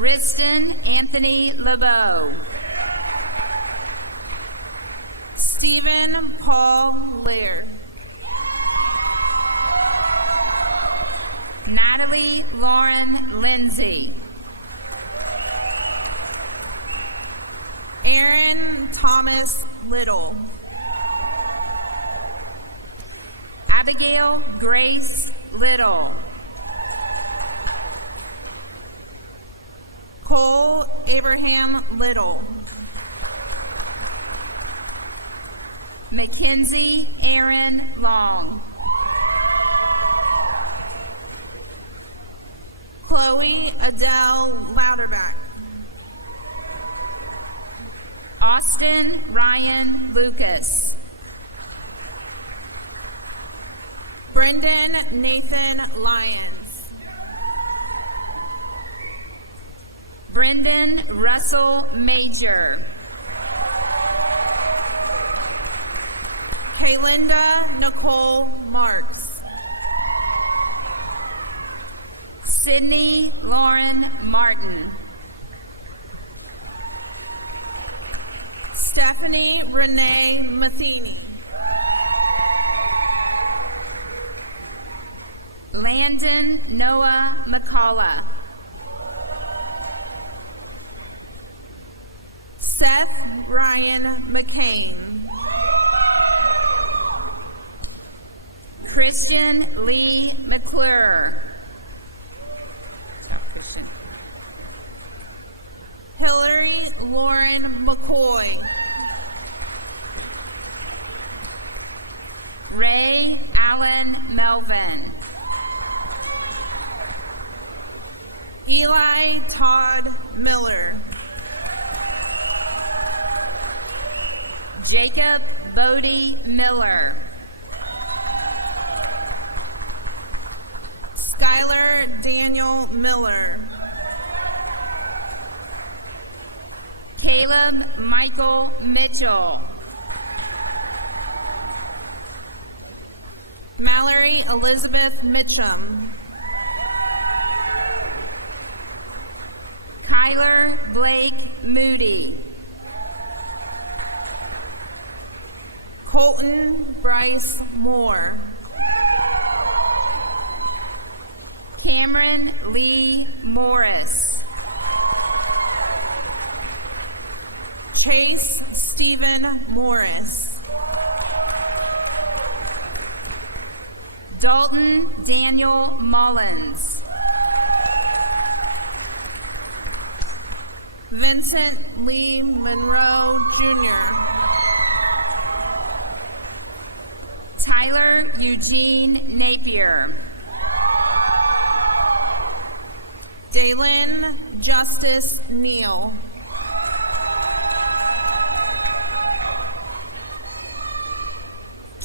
Riston Anthony LeBeau. Stephen Paul Laird. Natalie Lauren Lindsay. Aaron Thomas Little. Abigail Grace Little. Cole Abraham Little. Mackenzie Aaron Long. Chloe Adele Louderback. Austin Ryan Lucas. Brendan Nathan Lyons. Brendan Russell Major. Kaylinda Nicole Marks. Sydney Lauren Martin. Stephanie Renee Matheny. Landon Noah McCullough. Seth Ryan McCain. Christian Lee McClure. Hillary Lauren McCoy. Ray Allen Melvin. Eli Todd Miller. Jacob Bodie Miller. Skylar Daniel Miller. Caleb Michael Mitchell. Mallory Elizabeth Mitchum. Kyler Blake Moody. Colton Bryce Moore. Cameron Lee Morris. Chase Stephen Morris. Dalton Daniel Mullins. Vincent Lee Monroe Jr. Tyler Eugene Napier. Dalen Justice Neal.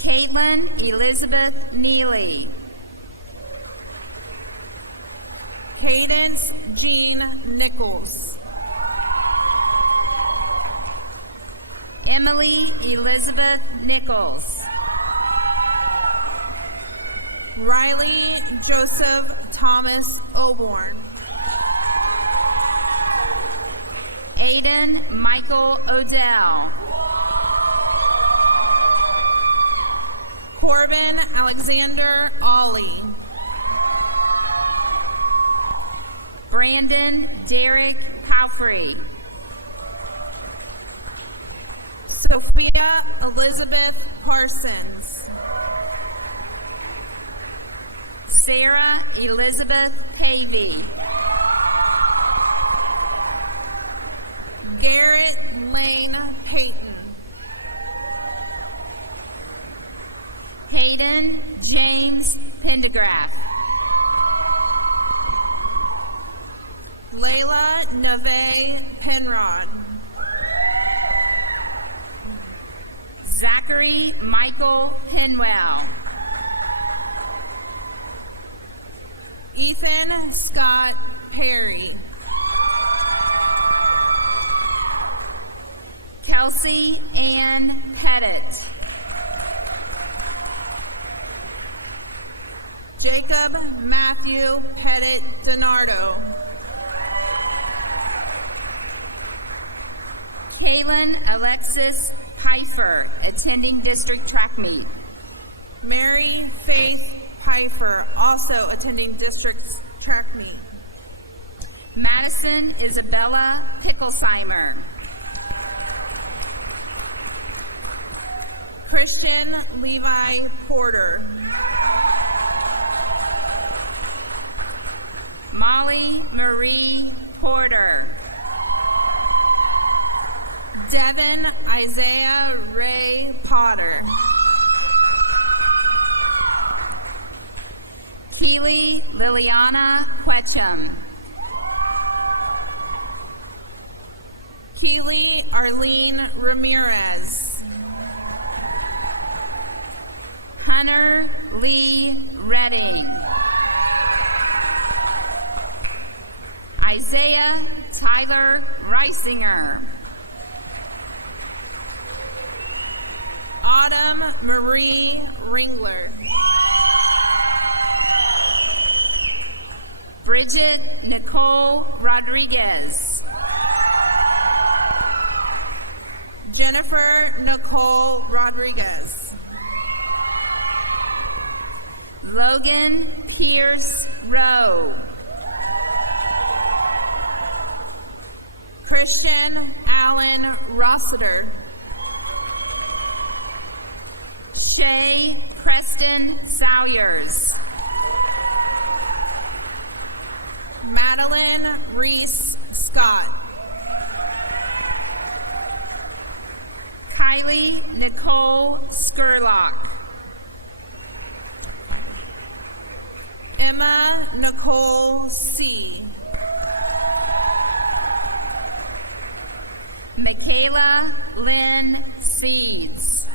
Caitlin Elizabeth Neely. Cadence Jean Nichols. Emily Elizabeth Nichols. Riley Joseph Thomas Oborn. Aiden Michael Odell. Corbin Alexander Ollie. Brandon Derek Palfrey. Sophia Elizabeth Parsons. Sarah Elizabeth Pavey. Garrett Lane Payton. Hayden James Pendergraft. Layla Neve Penrod. Zachary Michael Penwell. Ethan Scott Perry. Kelsey Ann Pettit. Jacob Matthew Pettit Donardo. Kaylin Alexis Pfeiffer, attending district track meet. Mary Faith Pfeiffer, also attending district track meet. Madison Isabella Picklesheimer. Christian Levi Porter. Molly Marie Porter. Devin Isaiah Ray Potter. Keely Liliana Quetchum. Keely Arlene Ramirez. Hunter Lee Redding. Isaiah Tyler Reisinger. Autumn Marie Ringler. Bridget Nicole Rodriguez. Jennifer Nicole Rodriguez. Logan Pierce Rowe. Christian Allen Rossiter. Shay Preston Salyers. Madeline Reese Scott. Kylie Nicole Skurlock. Emma Nicole C. Michaela Lynn Seeds.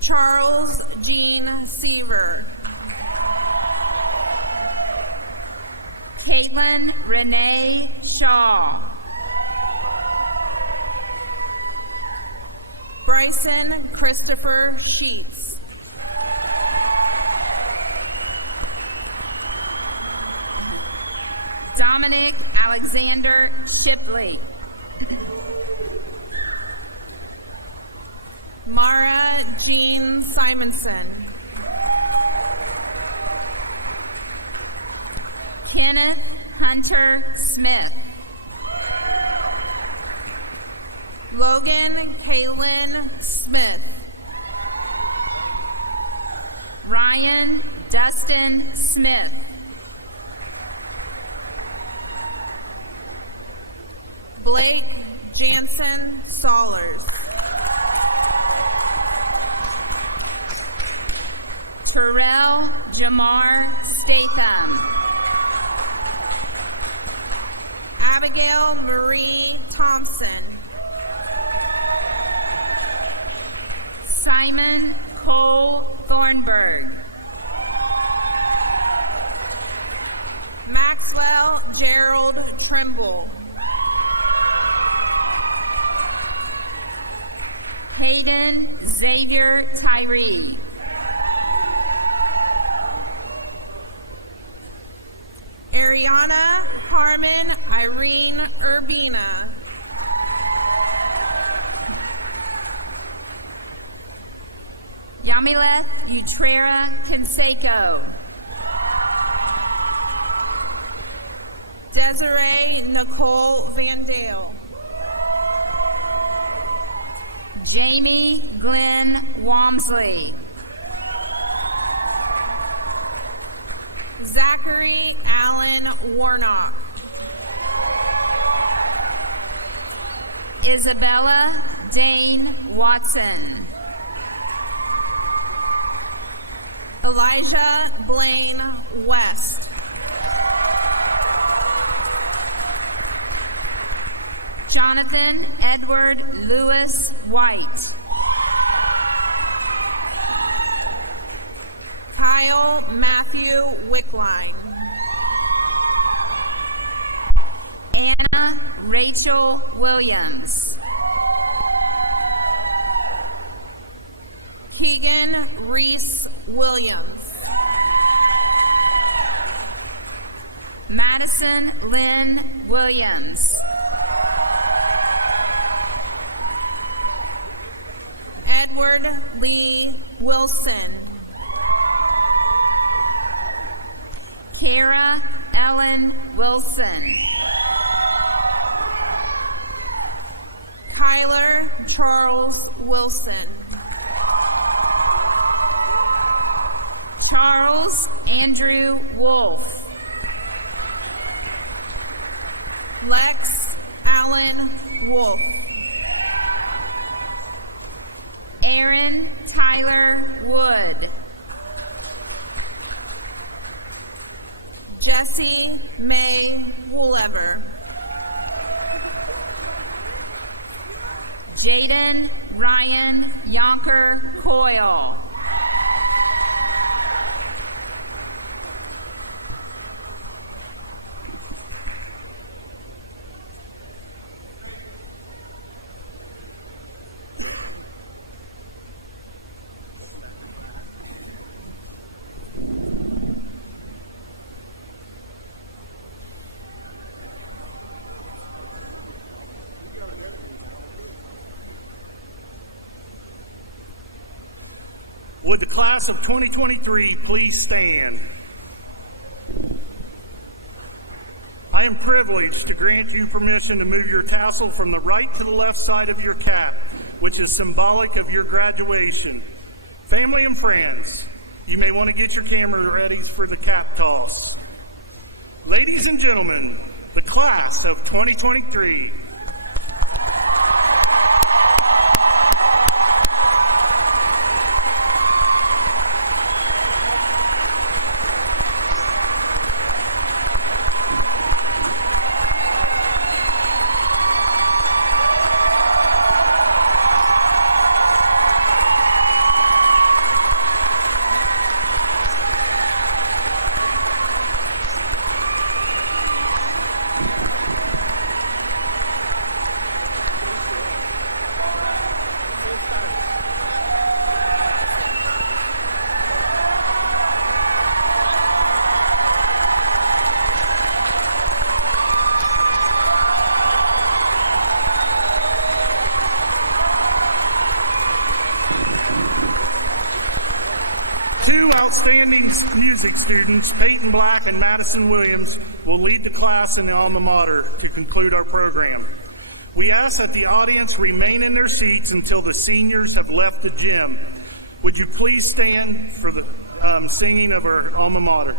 Charles Jean Seaver. Caitlin Renee Shaw. Bryson Christopher Sheets. Dominic Alexander Shipley. Mara Jean Simonson. Kenneth Hunter Smith. Logan Kaylin Smith. Ryan Dustin Smith. Blake Jansen Sollers. Terrell Jamar Statham. Abigail Marie Thompson. Simon Cole Thornburg. Maxwell Gerald Trimble. Hayden Xavier Tyree. Ariana Harmon Irene Urbina. Yamileth Utrera Canseco. Desiree Nicole Van Dale. Jamie Glenn Wamsley. Zachary Allen Warnock. Isabella Dane Watson. Elijah Blaine West. Jonathan Edward Lewis White. Kyle Matthew Wickline. Anna Rachel Williams. Keegan Reese Williams. Madison Lynn Williams. Edward Lee Wilson. Kara Ellen Wilson. Kyler Charles Wilson. Charles Andrew Wolf. Lex Allen Wolf. Aaron Tyler Wood. Jessie May Woolever. Jaden Ryan Yonker Coyle. Would the class of 2023 please stand? I am privileged to grant you permission to move your tassel from the right to the left side of your cap, which is symbolic of your graduation. Family and friends, you may want to get your camera ready for the cap toss. Ladies and gentlemen, the class of 2023. Two outstanding music students, Peyton Black and Madison Williams, will lead the class in the alma mater to conclude our program. We ask that the audience remain in their seats until the seniors have left the gym. Would you please stand for the singing of our alma mater?